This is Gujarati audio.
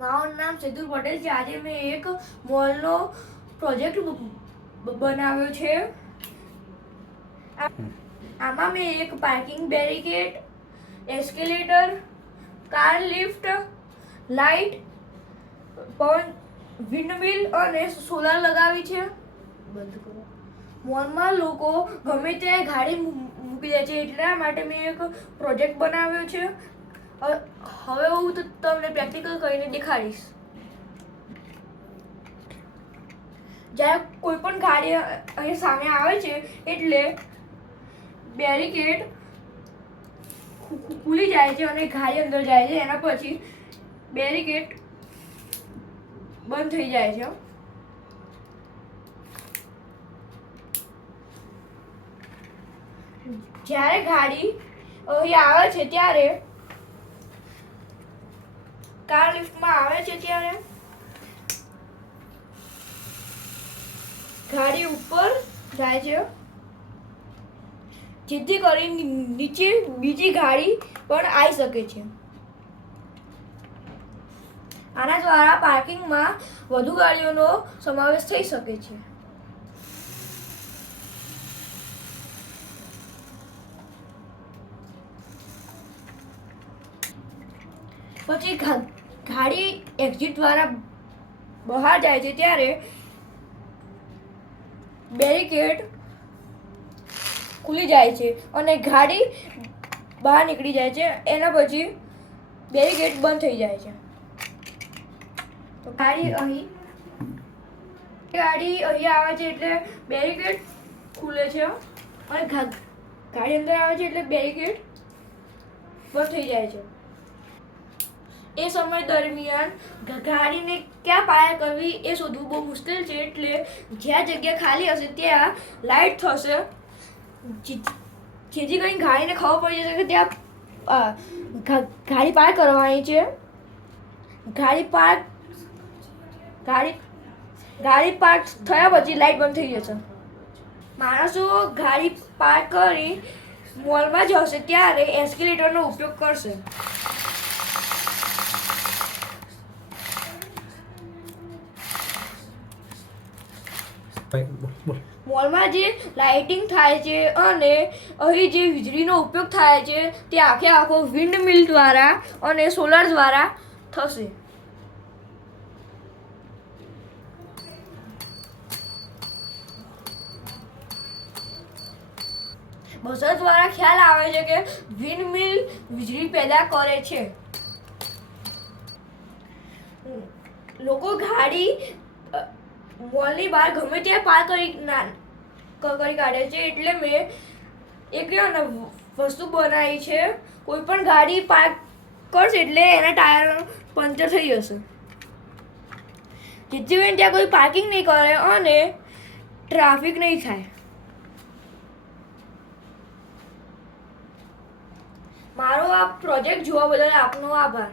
મારું નામ સેતુલ પટેલ છે. આજે મેં એક મોલનો પ્રોજેક્ટ બનાવ્યો છે. આમાં મેં એક parking barricade, escalator, car lift, light, windmill અને સોલાર લગાવી છે. બંધ કરો. મોલમાં લોકો ગમે ત્યાં ગાડી મૂકી દે છે, એટલા માટે મેં એક પ્રોજેક્ટ બનાવ્યો છે. હવે હું તમને પ્રેક્ટિકલ કરીને દેખાડીશ. જ્યારે કોઈ પણ ગાડી અહીં સામે આવે છે એટલે બેરિકેડ ખુલી જાય છે અને ગાડી અંદર જાય છે. એના પછી બેરિકેડ બંધ થઈ જાય છે. જ્યારે ગાડી અહીં આવે છે ત્યારે કાર લિફ્ટમાં આવે છે ત્યારે ગાડી ઉપર જાય છે, જેથી કરીને નીચે બીજી ગાડી પણ આવી શકે છે. આના દ્વારા પાર્કિંગમાં વધુ ગાડીઓનો સમાવેશ થઈ શકે છે. પછી ગાડી એક્ઝિટ દ્વારા બહાર જાય છે ત્યારે બેરિકેડ ખુલી જાય છે અને ગાડી બહાર નીકળી જાય છે. એના પછી બેરિકેડ બંધ થઈ જાય છે. તો ગાડી અહીં આવે છે એટલે બેરિકેડ ખુલે છે અને ગાડી અંદર આવે છે એટલે બેરિકેડ બંધ થઈ જાય છે. એ સમય દરમિયાન ગાડીને ક્યાં પાર્ક કરવી એ શોધવું બહુ મુશ્કેલ છે, એટલે જ્યાં જગ્યા ખાલી હશે ત્યાં લાઇટ થશે, જેથી કરીને ગાડીને ખબર પડી જશે કે ત્યાં ગાડી પાર્ક કરવાની છે. ગાડી પાર્ક થયા પછી લાઇટ બંધ થઈ જશે. માણસો ગાડી પાર્ક કરી મોલમાં જશે ત્યારે એસ્કેલેટરનો ઉપયોગ કરશે. મોલમાં જે લાઇટિંગ થાય છે અને અહીં જે વીજળીનો ઉપયોગ થાય છે તે આખો વિન્ડમિલ દ્વારા અને સોલાર દ્વારા થશે. બસર દ્વારા ખ્યાલ આવે છે કે વિન્ડમિલ વીજળી પેદા કરે છે. લોકો ગાડી મોલની બહાર ગમે ત્યાં પાર્ક કરી કાઢે છે, એટલે મેં એક વસ્તુ બનાવી છે. કોઈ પણ ગાડી પાર્ક કરશે એટલે એના ટાયર પંચર થઈ જશે, જેથી કરીને ત્યાં કોઈ પાર્કિંગ નહીં કરે અને ટ્રાફિક નહીં થાય. મારો આ પ્રોજેક્ટ જોવા બદલ આપનો આભાર.